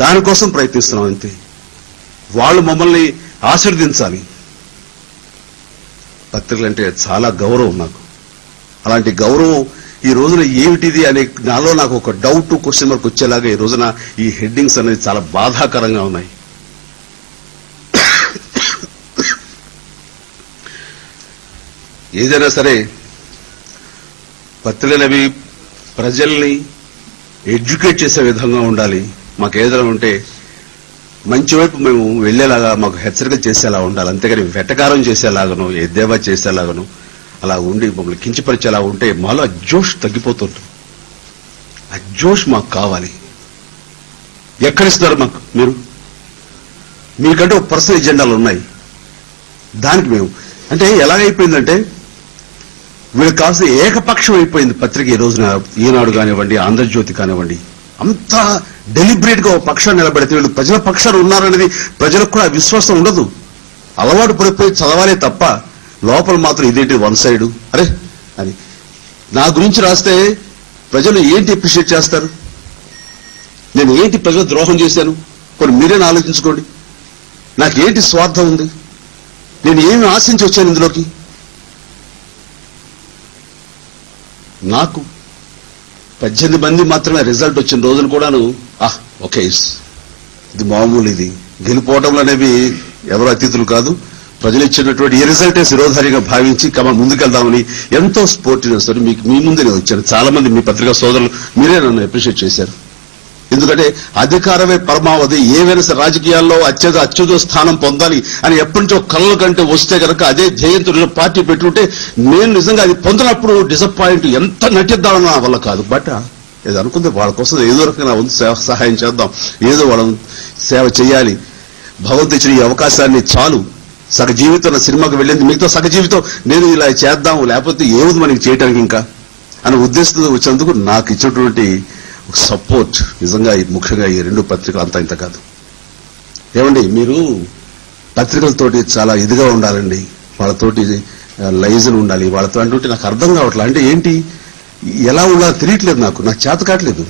దానికోసం ప్రయత్నిస్తున్నాం అంతే. వాళ్ళు మమ్మల్ని ఆశీర్వదించాలి. పత్రికలు అంటే చాలా గౌరవం నాకు. అలాంటి గౌరవం ఈ రోజున ఏమిటిది అనే నాలో నాకు ఒక డౌట్, క్వశ్చన్ మార్క్ వచ్చేలాగా ఈ రోజున ఈ హెడ్డింగ్స్ అనేది చాలా బాధాకరంగా ఉన్నాయి. ఏదైనా సరే పత్రికలవి ప్రజల్ని ఎడ్యుకేట్ చేసే విధంగా ఉండాలి. మాకు ఏదైనా ఉంటే మంచి వైపు మేము వెళ్లేలాగా మాకు హెచ్చరిక చేసేలా ఉండాలి. అంతేగాని వెటకారం చేసేలాగను, ఎద్దేవా చేసేలాగను అలా ఉండి మమ్మల్ని కించపరిచేలా ఉంటే మాలో ఆ జోష్ తగ్గిపోతుంటుంది. ఆ జోష్ మాకు కావాలి. ఎక్కడిస్తున్నారు మాకు? మీకంటే ఒక పర్సనల్ ఎజెండాలు ఉన్నాయి. దానికి మేము అంటే ఎలాగైపోయిందంటే వీళ్ళకి కావాల్సిన ఏకపక్షం అయిపోయింది పత్రిక. ఈ రోజున ఈనాడు కానివ్వండి, ఆంధ్రజ్యోతి కానివ్వండి, అంతా డెలిబరేట్ గా ఒక పక్షాన్ని నిలబెడితే వీళ్ళు ప్రజల పక్షాలు ఉన్నారనేది ప్రజలకు కూడా విశ్వాసం ఉండదు. అలవాటు పడిపోయి చదవాలే తప్ప లోపల మాత్రం ఇదేంటి వన్ సైడ్ అరే అని. నా గురించి రాస్తే ప్రజలు ఏంటి అప్రిషియేట్ చేస్తారు? నేను ఏంటి ప్రజలు ద్రోహం చేశాను? కొన్ని మీరేనా ఆలోచించుకోండి. నాకేంటి స్వార్థం ఉంది? నేను ఏమి ఆశించి వచ్చాను ఇందులోకి? నాకు 18 మంది మాత్రమే రిజల్ట్ వచ్చిన రోజులు కూడాను ఓకే ఇది మామూలు, ఇది గెలిపోవటంలో అనేవి ఎవరు అతిథులు కాదు. ప్రజలు ఇచ్చినటువంటి ఈ రిజల్టే శిరోధారిగా భావించి ముందుకెళ్దామని ఎంతో స్పోర్టివ్నెస్ తోటి మీ ముందే నేను వచ్చాను. చాలా మంది మీ పత్రికా సోదరులు మీరే నన్ను అప్రిషియేట్ చేశారు. ఎందుకంటే అధికారమే పరమావధి, ఏవైనా సరే రాజకీయాల్లో అత్యుత స్థానం పొందాలి అని ఎప్పటి నుంచో కళ్ళ కంటే వస్తే కనుక అదే ధ్యేయంతో పార్టీ పెట్టుకుంటే నేను నిజంగా అది పొందినప్పుడు డిసప్పాయింట్ ఎంత నటిద్దామని నా వల్ల కాదు. బట్ ఏదో అనుకుంటే వాళ్ళ కోసం ఏదో రకంగా సహాయం చేద్దాం, ఏదో వాళ్ళని సేవ చేయాలి. భగవంతుడు ఇచ్చిన ఈ అవకాశాన్ని చాలు. సగ జీవితం నా సినిమాకి వెళ్ళింది, మిగతా సగ జీవితం నేను ఇలా చేద్దాం, లేకపోతే ఏముంది మనకి చేయడానికి ఇంకా అనే ఉద్దేశంతో వచ్చినందుకు నాకు ఇచ్చినటువంటి సపోర్ట్ నిజంగా ముఖ్యంగా ఈ రెండు పత్రికలు అంతా ఇంత కాదు. ఏమండి, మీరు పత్రికలతోటి చాలా ఇదిగా ఉండాలండి, వాళ్ళతోటి లైజన్ ఉండాలి, వాళ్ళతో అంటుంటే నాకు అర్థం కావట్లేదు. అంటే ఏంటి, ఎలా ఉండాలో తెలియట్లేదు, నాకు చేత కావట్లేదు.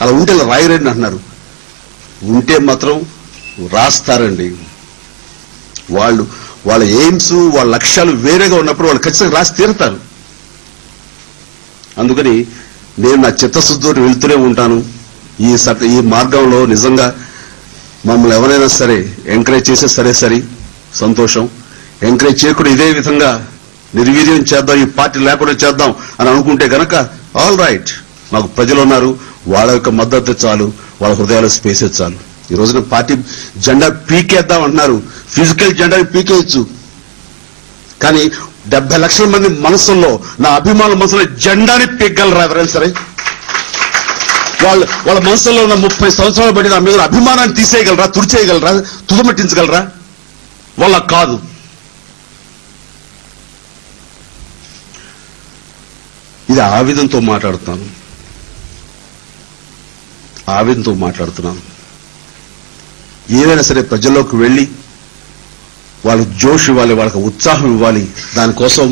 అలా ఉంటే ఇలా రాయరండి అంటున్నారు. ఉంటే మాత్రం రాస్తారండి. వాళ్ళ ఎయిమ్స్, వాళ్ళ లక్ష్యాలు వేరేగా ఉన్నప్పుడు వాళ్ళు ఖచ్చితంగా రాసి తీరుతారు. అందుకని నేను నా చిత్తశుద్ధితో వెళ్తూనే ఉంటాను. ఈ మార్గంలో నిజంగా మమ్మల్ని ఎవరైనా సరే ఎంకరేజ్ చేసే సరే సంతోషం. ఎంకరేజ్ చేయకుండా ఇదే విధంగా నిర్వీర్యం చేద్దాం, ఈ పార్టీ లేకుండా చేద్దాం అని అనుకుంటే గనక ఆల్ రైట్, మాకు ప్రజలు ఉన్నారు, వాళ్ళ యొక్క మద్దతు చాలు, వాళ్ళ హృదయాల స్పేసే చాలు. ఈ రోజున పార్టీ జెండా పీకేద్దాం అంటున్నారు. ఫిజికల్ జెండాని పీకేయచ్చు, కానీ 70 లక్షల మంది మనసుల్లో, నా అభిమానుల మనసులో జెండాని పీకగలరా ఎవరైనా సరే? వాళ్ళ మనసులో ఉన్న 30 సంవత్సరాలు బట్టి నా మీద అభిమానాన్ని తీసేయగలరా, తుడిచేయగలరా, తుదమట్టించగలరా? వాళ్ళ కాదు. ఇది ఆవేదనతో మాట్లాడుతున్నాను. ఏదైనా సరే ప్రజల్లోకి వెళ్ళి వాళ్ళకి జోష్ ఇవ్వాలి, వాళ్ళకి ఉత్సాహం ఇవ్వాలి. దానికోసం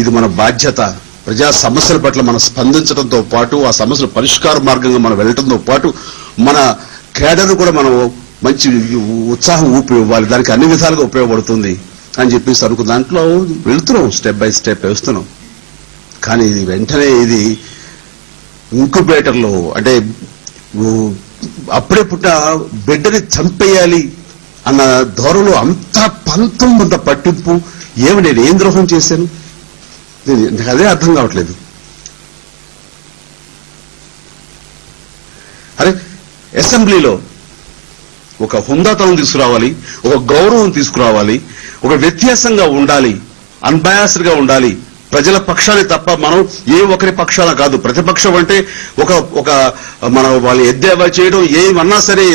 ఇది మన బాధ్యత. ప్రజా సమస్యల పట్ల మనం స్పందించడంతో పాటు, ఆ సమస్యల పరిష్కార మార్గంగా మనం వెళ్ళడంతో పాటు, మన కేడర్ను కూడా మనం మంచి ఉత్సాహం ఇవ్వాలి. దానికి అన్ని విధాలుగా ఉపయోగపడుతుంది అని చెప్పేసి అనుకున్న దాంట్లో వెళ్తున్నాం, స్టెప్ బై స్టెప్ వేస్తున్నాం. కానీ ఇది వెంటనే ఇది ఇంక్యుబేటర్లో, అంటే అప్పుడే పుట్టిన బిడ్డని చంపేయాలి అన్న ధోరణిలో అంత పంతం, అంత పట్టింపు. నేను ఏం ద్రోహం చేశాను? నాకు అదే అర్థం కావట్లేదు. అరే, అసెంబ్లీలో ఒక హుందాతనం తీసుకురావాలి, ఒక గౌరవం తీసుకురావాలి, ఒక వ్యత్యాసంగా ఉండాలి, అన్బయాస్డ్ గా ఉండాలి, ప్రజల పక్షాన్ని తప్ప మనం ఏ ఒకరి పక్షాన కాదు. ప్రతిపక్షం అంటే ఒక మనం వాళ్ళు ఎద్దేవా చేయడం, ఏమన్నా సరే